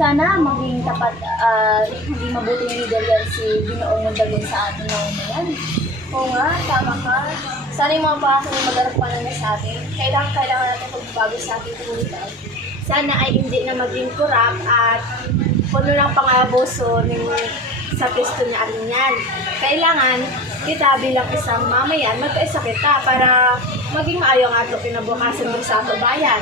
sana maging tapat at hindi mabuting leader yan si Ginoong Mondragon sa ating mamamayan. Oo nga, tama ka. Sana yung mga pakasang yung mag-arap pa na sa atin. Kailangan natin pagbabago sa ating komunidad. Sana ay hindi na maging kurap at puno ng pangabuso sa pisto niya arin yan. Kailangan kita bilang isang mamayan, magkaisa kita para maging maayo ang ato kinabukasan ng sa ato bayan.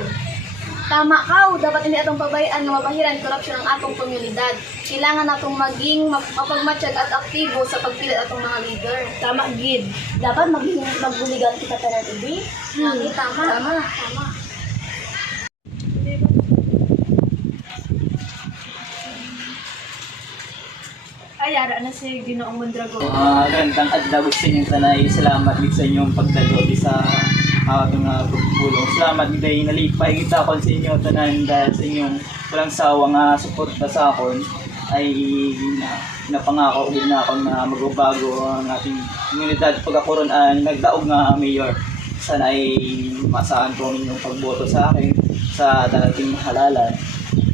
Tama ka, dapat hindi atong pabayaan na mabahiran korupsyon ng atong komunidad. Kailangan natong maging mapagmatsyag at aktibo sa pagpili atong mga leader. Tama, Gid. Dapat magbuligan kita tanan ibi. Tama. Ay, ara na si Ginoong Mondragon. Gandang adlaw sa inyong tanay. Salamat din sa inyong pagdalo sa atong pagpulong. Salamat din nalipay kita kon sa inyo tanan dahil sa inyong walang sawang suporta sa akon ay napangako din na akong magbabago ang ating komunidad pagkakaroon nagdaog nga mayor. Sana ay masahan ko ang inyong pagboto sa akin sa darating na halalan.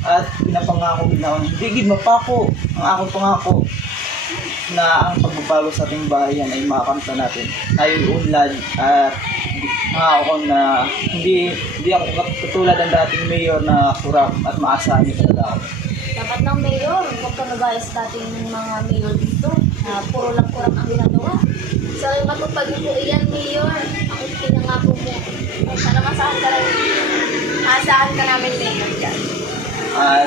At pinapangako din ako, hindi gid mapako ang akong pangako na ang pagbabago sa ating bayan ay makakamta natin. Tayo'y unlad at nangako ko na hindi ako katulad ng dating mayor na kurap at maasahan niyo talaga ako. Dapat ng mayor, huwag ka nagaya sa dating mga mayor dito. Puro lang kurap ang ginagawa. So, matupag po iyan, mayor. Ang pinangako mo. Sana masahan ka rin. Maasahan ka namin, mayor, dyan. At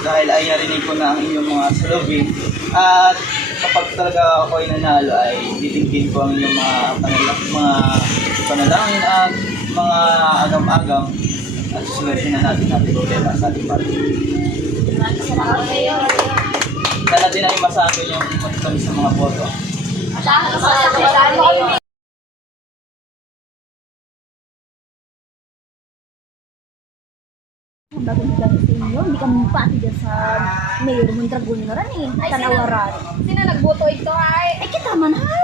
dahil ay narinig ko na ang inyong mga salubin at kapag talaga ako ay nanalo ay titingin ko ang inyong mga panalangin at mga agam-agam at susunodin na natin problema sa ating party. Salamat, mayor. Dahil natin ay masabi yung kami sa mga boto. Masahan ka sa mayor. Bagong higang sa inyo, hindi ka mupati dyan sa Mayor Mondragon nga rin eh, tanawaran. Sino nagboto ito ay? Ay, kita man ha!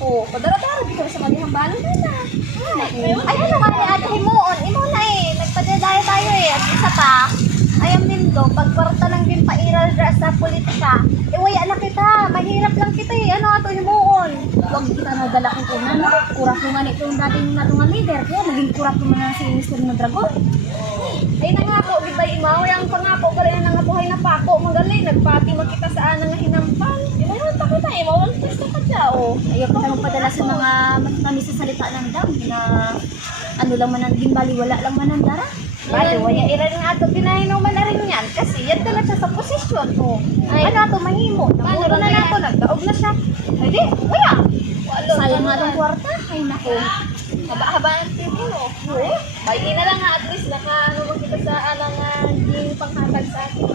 Oo, padara-dara dito sa malihambalan na. Ay, ano nga ni Ate Himuon? Imo na eh, nagpadadaya tayo eh. At isa pa, ayam nindo, pagparta lang din pairal sa politika. Waya na kita, mahirap lang kita eh. Ano ato Himuon? Huwag kita nadala kong una, no? Kurap naman ito yung dating natungan leader. Kaya naging kurap naman na si Mr. Mondragon. Ay nangako, di ba imaw? Yung pangako pala yung nangabuhay na pako. Magaling, nagpati makita sa anang nga hinampan. Imaw ta kita, imaw ang pwesto ka dyan, oh. Ayaw pa tayo padala sa mga matamis sa salita ng dam na ano lang man ang gimbali, wala lang man ang dara. Bali, waya iran nga ito, pinahinuman na rin yan. Kasi yan talaga siya sa posisyon, oh. Ay, ano ito, mahimo. Nabuto na nato, nagdaog na siya. Ay di, waya. Sayang nga itong kwarta. Ay nako. Haba-haba ng TV, no? Oo. Bayi na lang nga, at least naka-ano mo kita sa anang yung panghatag sa atin.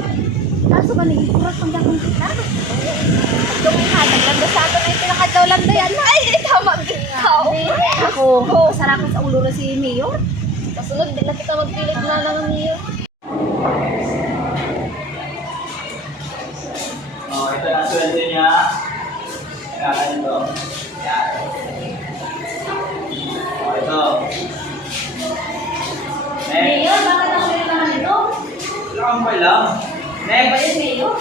Kaso ba naging kuras pang dakong kita? Pagdong yung hatag, lando sa atin ay pinakadaw lando yan. Ay, tama din ikaw. Ako, kasarapan sa ulo na si Mayor. Kasunod, di na kita magpilit na lang niyo. Ito na ang sweldo niya. Kakain ito. Yan. Ito. Mayor, bakit ang pwede naman ito? Okay lang. Next. Pwede Mayor?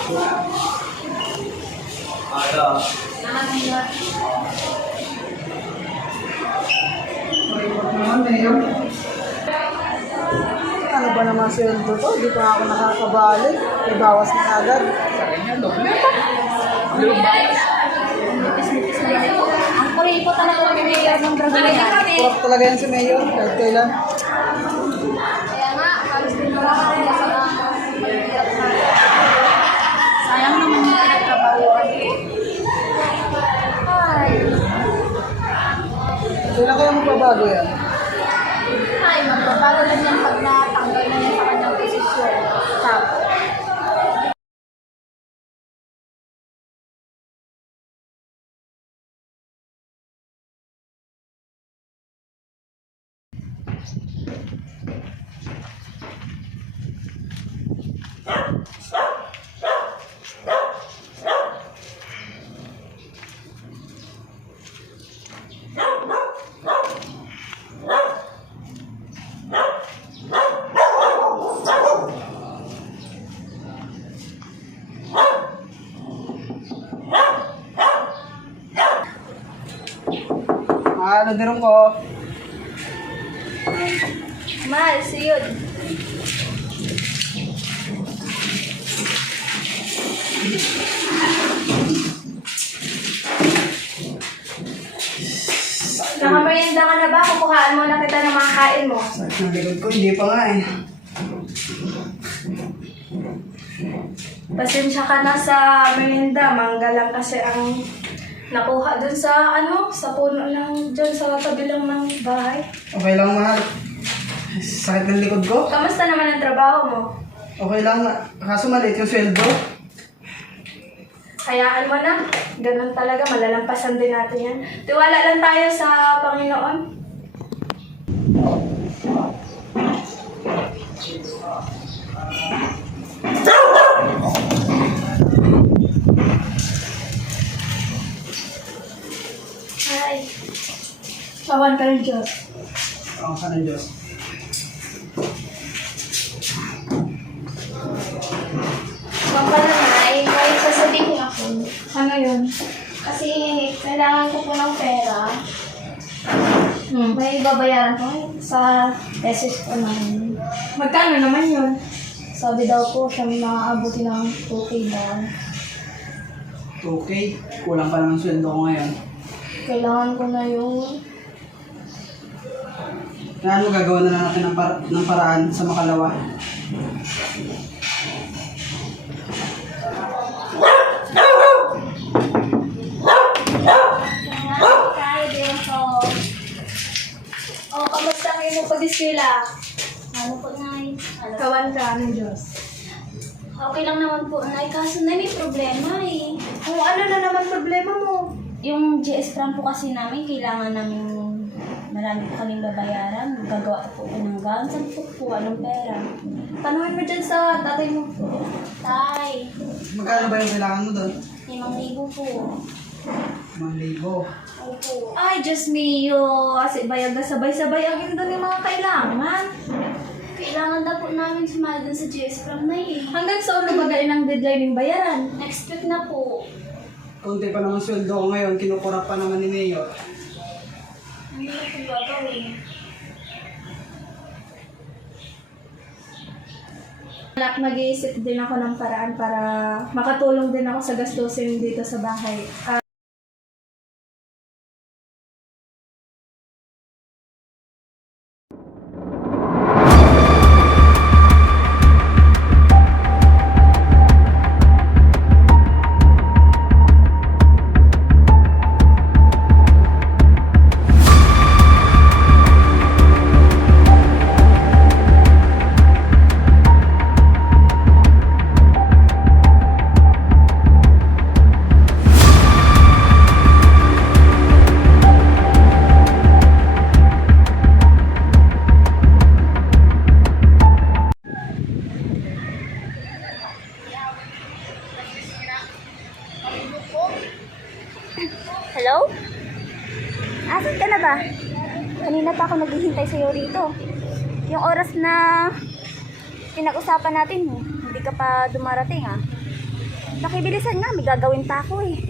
Ito. Naman Mayor. Ano ba naman sweldo to? Di pa ako nakakabalik. May bawas na agad. Sa kanya, doble. Nipis-nipis na yan ito. Ang purihin ko talaga ng Mayor ng Dragon yan. Kurap talaga yan si Mayor. Kahit kailan. Kaya nga, halos din wala ka rin sa mahirap na. Sayang naman yung pinagtrabahuan ko. Ay. Kailan kaya magbabago yan? Ay, magbabago lang yan pag natanggal na yan sa kanyang posisyon. Tapos. Ano dirong ko? Mahal, siyod. Nakamerienda ka na ba? Kukuhaan mo na kita ng mga kain mo. Sakit ng likod ko, hindi pa nga eh. Pasensya ka na sa merienda. Mangga lang kasi ang nakuha dun sa sa puno lang dyan sa tabi lang ng bahay. Okay lang, mahal. Sakit ng likod ko. Kamusta naman ang trabaho mo? Okay lang, kaso maliit yung sweldo. Hayaan mo na. Ganun talaga. Malalampasan din natin yan. Tiwala lang tayo sa Panginoon. Hi. Kawan ka ng Diyos. Ang ka ng Diyos. Pampala na, may sasabihin ako. Ano yun? Kasi kailangan ko po ng pera. May babayaran ko sa SSS ko naman. Magkano naman yun? Sabi daw po siya may makaabuti ng 2K daw. Okay, kulang pa naman sweldo ko ngayon. Kailangan ko na yung... Ano gagawa na lang natin ng paraan sa makalawa? Tayo din po. Oh, kamusta kayo mo pag-eskwela? Ano po, Nay? Kawan ka ng Diyos. Okay lang naman po, Nay. Kaso na may problema eh. Kung ano na naman problema mo? Yung GS Pram po kasi namin, kailangan namin marami po kaming babayaran. Gagawa po po ng gown. Saan po kuha ng pera? Tanungin mo dyan sa tatay mo po. Tay, Magkano ba yung kailangan mo doon? 5,000 po. 5,000. Opo. Ay, Diyos mio. Kasi bayag na sabay-sabay ang indo ng mga kailangan. Kailangan na po namin sumali dun sa GS Pram na eh. Hanggang sa ulo bagayin ang deadline ng bayaran? Next week na po. Kunti pa naman sweldo ko ngayon, kinukura pa naman ni Mayor. Hindi na po gagawin. Anak, mag-iisip din ako ng paraan para makatulong din ako sa gastusin dito sa bahay. Hello? Asan ka na ba? Kanina pa ako naghihintay sa'yo rito. Yung oras na pinag-usapan natin, hindi ka pa dumarating ah. Nakibilisan nga, may gagawin pa ako eh.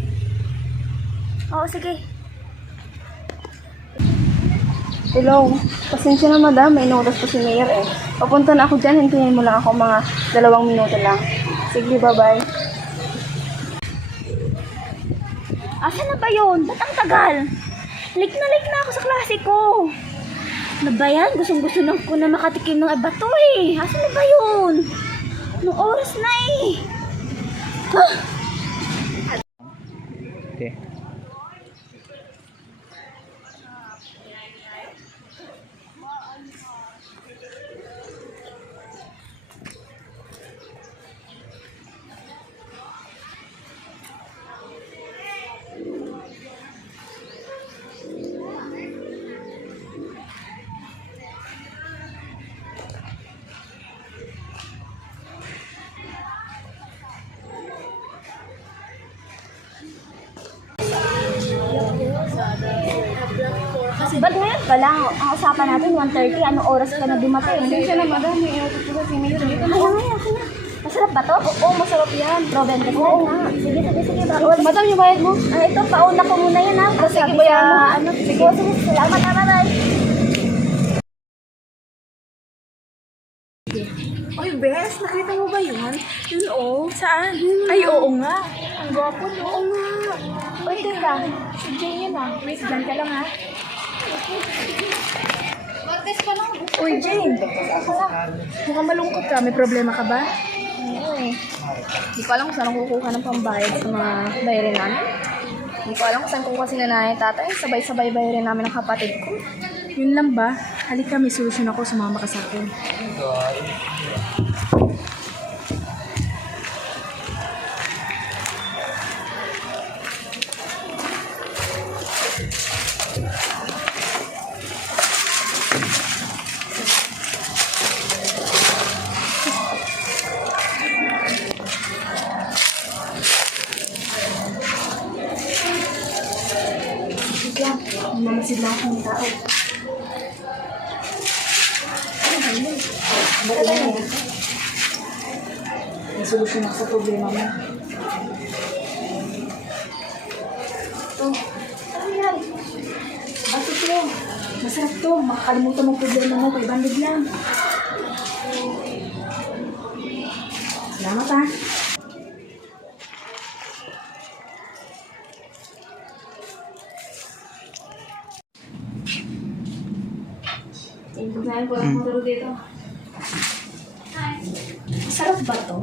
Oo, sige. Hello. Pasensya na madam, may inutos po si Mayor eh. Papunta na ako dyan, hintayin mo lang ako mga 2 minuto lang. Sige, bye-bye. Asan na ba yun? Ba't ang tagal? Late na ako sa klase ko. Ano ba yan? Gustong-gusto na ko na makatikim ng bato eh. Asan na ba yun? Anong oras na eh? Ah! Okay. Ba't ngayon pa lang? Ang usapan natin, 1:30. Anong oras ka na dumating? Pasensya na madam, may inutos po si Mayor dito. Kaya nga, masarap ba to? Oo, masarap yan. Proven ka Oo nga. Sige. Bawal. Madam, yung bayad mo? Ito, pauna ko muna yan ha. Sige, Sabi bayan mo. sa, sige. Salamat ha, bye-bye. Ay, Bes, nakita mo ba yun? Yun, oh. Saan? Ay, oo nga. Ang gwapo, no? Oo nga. Uy, teka. Si Jane yun, ah. Wait, dyan ka lang, ha? Uy, Jane. Mukhang malungkot ka. May problema ka ba? Oo eh. Hindi ko alam kung saan ako kukuha ng pambayad sa mga bayarin namin. Hindi ko alam kung saan kukuha si nanay at tatay. Sabay-sabay bayarin namin ng kapatid ko. Yun lang ba? Halika, may solusyon ako, sumama ka sa akin. Mamasid lang akong tao. May solusyon ako sa problema mo. Ano yan? Bakit to? Masarap to. Makakalimutan mong problema mo. Kay bandid lang. Salamat ha. Tingnan ko lang motor dito. Masarap ba to?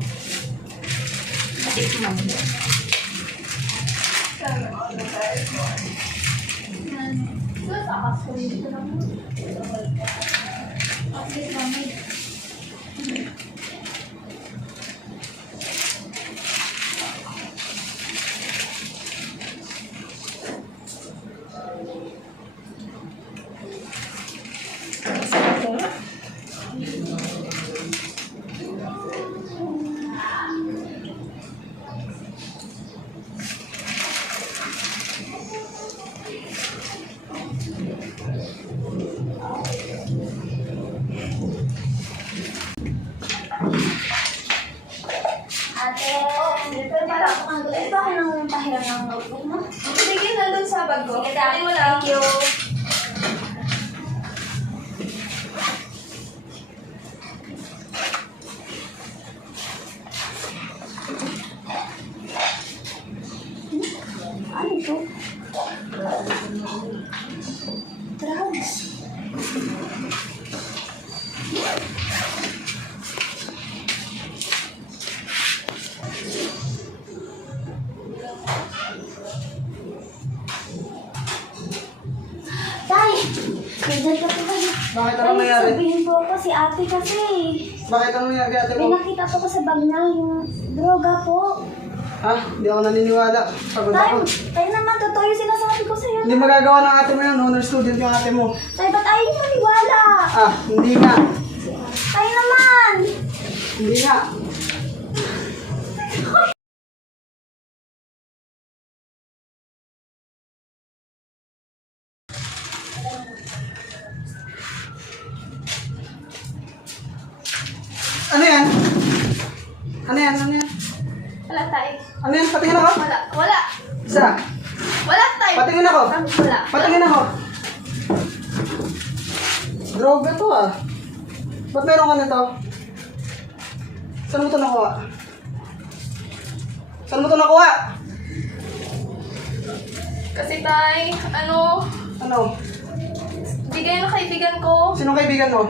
Ate, ito ako nang pahiram ng notebook mo. Sige, nandun sa bag ko. Sige, Kunin mo lang. thank you. Ano ito? Drugs. Tay! Nandiyan ka pa ba? Bakit ano Tay, nangyari? sabihin po ako si ate kasi. Bakit ano nangyari ate May mo? nakita po ko sa bag niya yung droga po. Ha? Hindi ako naniniwala. Pagod Tay, ako. tay naman, totoo yung sinasabi ko sa'yo. Hindi magagawa ng ate mo yun. Honor student yung ate mo. Tay, ba't ayaw mo maniwala? Ah, hindi nga. Tay naman! Hindi nga. Ano yan? Ano yan? Ano yan? Wala tayo. Ano yan? Patingin ako? Wala. Isa. Wala tayo. Patingin ako. Wala. Patingin ako. Droga to ah. Ba't meron ka nito? Saan mo ito nakuha? Saan mo ito nakuha? Kasi tay, Ano? bigay ng kaibigan ko. Sinong kaibigan mo?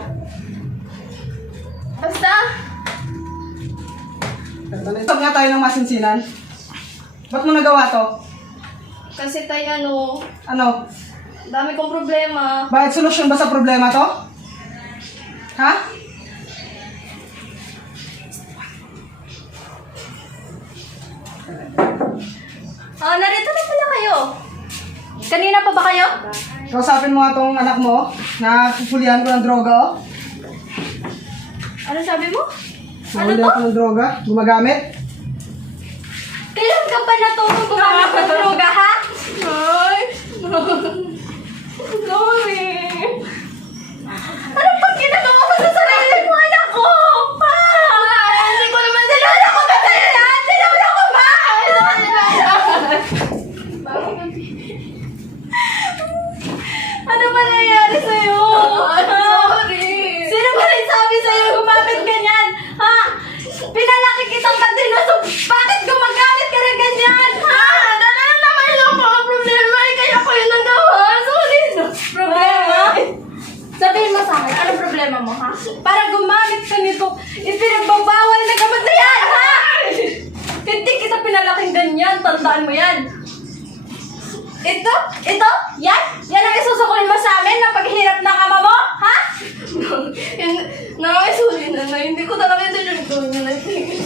Basta, Stop nga tayo ng masinsinan. Ba't mo nagawa to? kasi tay, Ano? dami kong problema. Bakit solusyon ba sa problema to? Ha? Narito na pala kayo. Kanina pa ba kayo? Kausapin mo nga tong anak mo na pupulihan ko ng droga oh. Ano sabi mo? Nahuli ako ng droga. Gumagamit. Kailan ka pa natulong gumamit ng droga, ha? Ay! Sorry! Ano pag ginagawa mo sa sarili mo, anak ko? Pa! Hindi ko naman sinala ko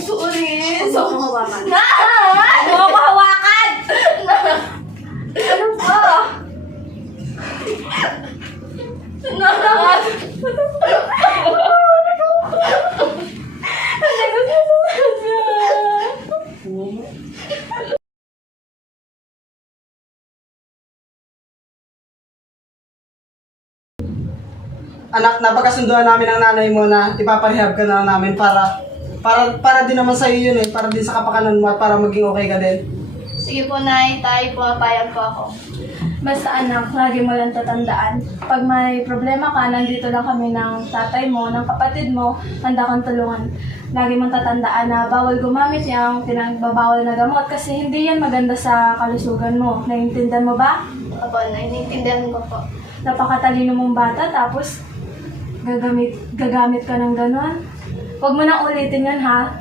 sorry. Huwag mo hawakan. Na! Huwag mo hawakan! Ano ba? Anak, napagkasunduan namin ng nanay mo na ipapahihab ka na lang namin para din naman sa'yo yun para din sa kapakanan mo at para maging okay ka din. Sige po, Nay. Tayo po, payag po ako. Basta anak, lagi mo lang tatandaan. Pag may problema ka, nandito lang kami ng tatay mo, ng kapatid mo, handa kang tulungan. Lagi mong tatandaan na bawal gumamit yung pinagbabawal na gamot kasi hindi yan maganda sa kalusugan mo. Naiintindihan mo ba? Opo, naiintindihan ko po. Napakatalino mong bata tapos gagamit ka ng ganon. Huwag mo nang ulitin yan, ha?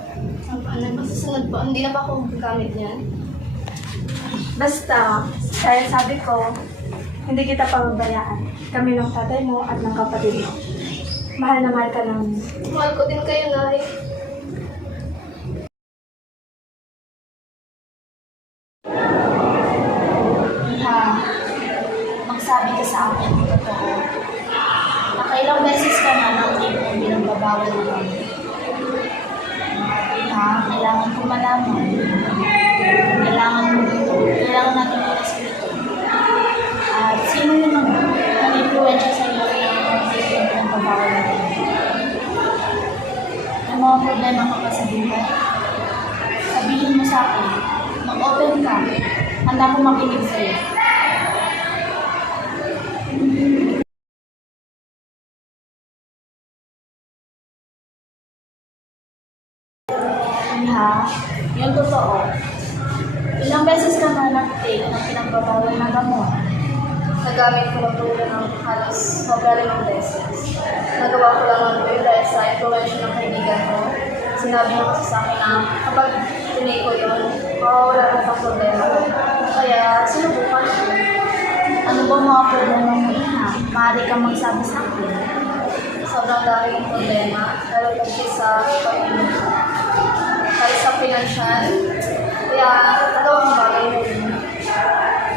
Ano ba susunod po? Hindi na ba ako gagamit yan? Basta, dahil sabi ko, hindi kita pababayaan. Kami ng tatay mo at ng kapatid mo. Mahal na mahal ka namin. Mahal ko din kayo, Nay. Ha, magsabi ka sa akin ng totoo. Nakailang beses ka na nang bilang babawal na kami. Ha, kailangan ko malaman. Kailangan natin mag-respeto. At sino yun ang influensya sa iyo ng bilang babawal na kami? May mga problema ka pa sa buhay? Sabihin mo sa akin, mag-open ka. Handa ko makinig sa'yo. Ha? Yung totoo. Ilang beses ka na nag-take ng pinagbabawal na gamot? Nagamit ko lang po ng halos sobra limang beses. Nagawa ko lang ng dahil sa influensya ng kaibigan ko. Sinabi niya kasi sa akin na kapag tinay ko yun, mawawala na sa problema. Kaya sinubukan ko. Ano ba mga problema mo, Iha? Maaari kang magsabi sa akin. Sobrang dami yung problema. Lalo kasi sa pag-inom ko. Kaya sa pinansyal. Kaya nagawa ko bagay na yun.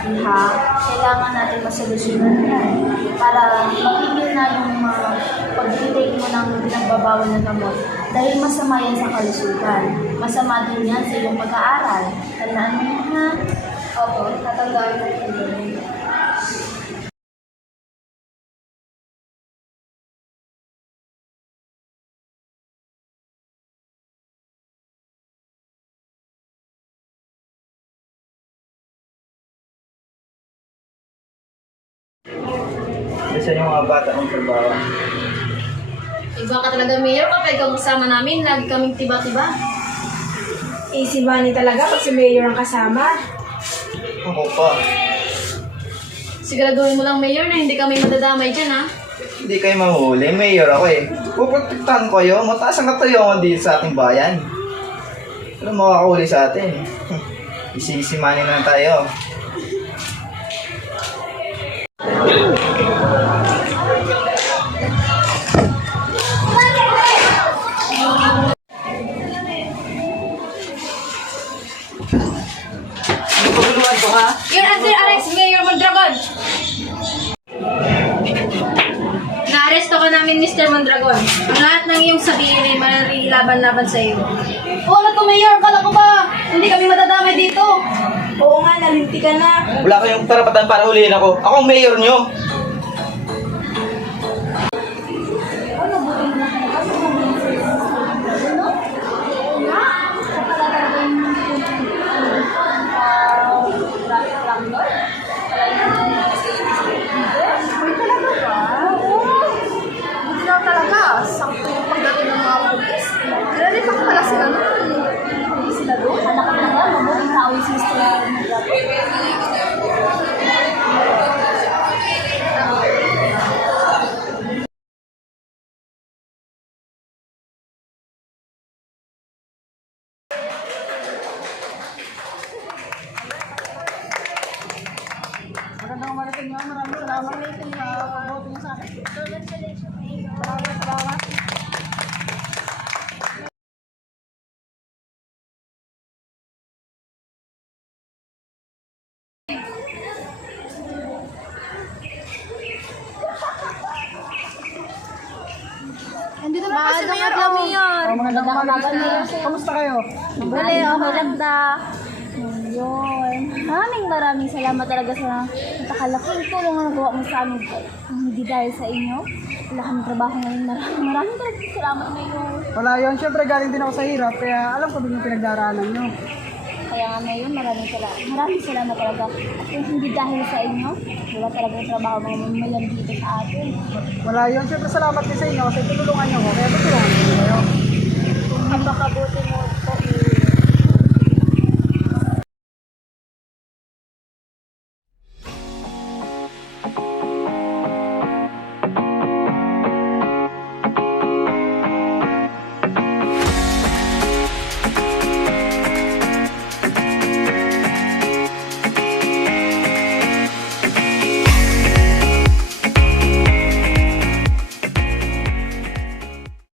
Iha, kailangan natin masolusyonan yan para makikil na yung mga pag-take mo ng pinagbabawal na gamot dahil masama yan sa kalusugan. Masama din yan sa iyong pag-aaral. Tandaan mo yan, ha? Opo, tatandaan ko yun. Isa yung mga bata ng trabaho. Iba ka talaga, Mayor. Kapag ikaw kasama namin, lagi kaming tiba-tiba. Si Manny talaga pag si Mayor ang kasama. Ako pa. Siguraduhin mo lang, Mayor, na hindi kami madadamay dyan, ha? Hindi kayo mahuli. Mayor ako eh. Puprotektahan ko kayo. Mataas ang katayungan dito sa ating bayan. Ano makakahuli sa atin? Isisimanin na tayo. Paguluan ko ha? You're under arrest, Mayor Mondragon! Na-arresto ka namin, Mr. Mondragon. Ang lahat ng iyong sabihin ay marilaban-laban sa iyo. Oo, ano to, Mayor? Kala ko ba hindi kami madadamay dito? Oo nga, nalinti ka na. Wala kayong karapatan para huliin ako. Ako ang mayor nyo. Hindi lang talaga. Sakto yung pagdating ng mga pulis. Nalilipak pala sila nun. Hindi sila doon. Anak ka na, mabuting tao yung sister. Maadong adlaw, Mayor. Magandang umaga. Kamusta kayo? Bale, okay lang da. Yun. Maraming salamat talaga sa napakalaking tulong na nagawa mo sa amin. Kung hindi dahil sa inyo, wala kami trabaho ngayon. Maraming talagang salamat na yun. Wala yun. Siyempre galing din ako sa hirap. Kaya alam ko din yung pinagdaraanan nyo. Kaya nga ngayon, maraming salamat talaga. At kung hindi dahil sa inyo, wala talagang trabaho ng mamayan dito sa atin. Wala yun. Siyempre salamat din sa inyo kasi tinulungan nyo ko. Kaya tutulungan ko kayo. Kung makabuti mo po,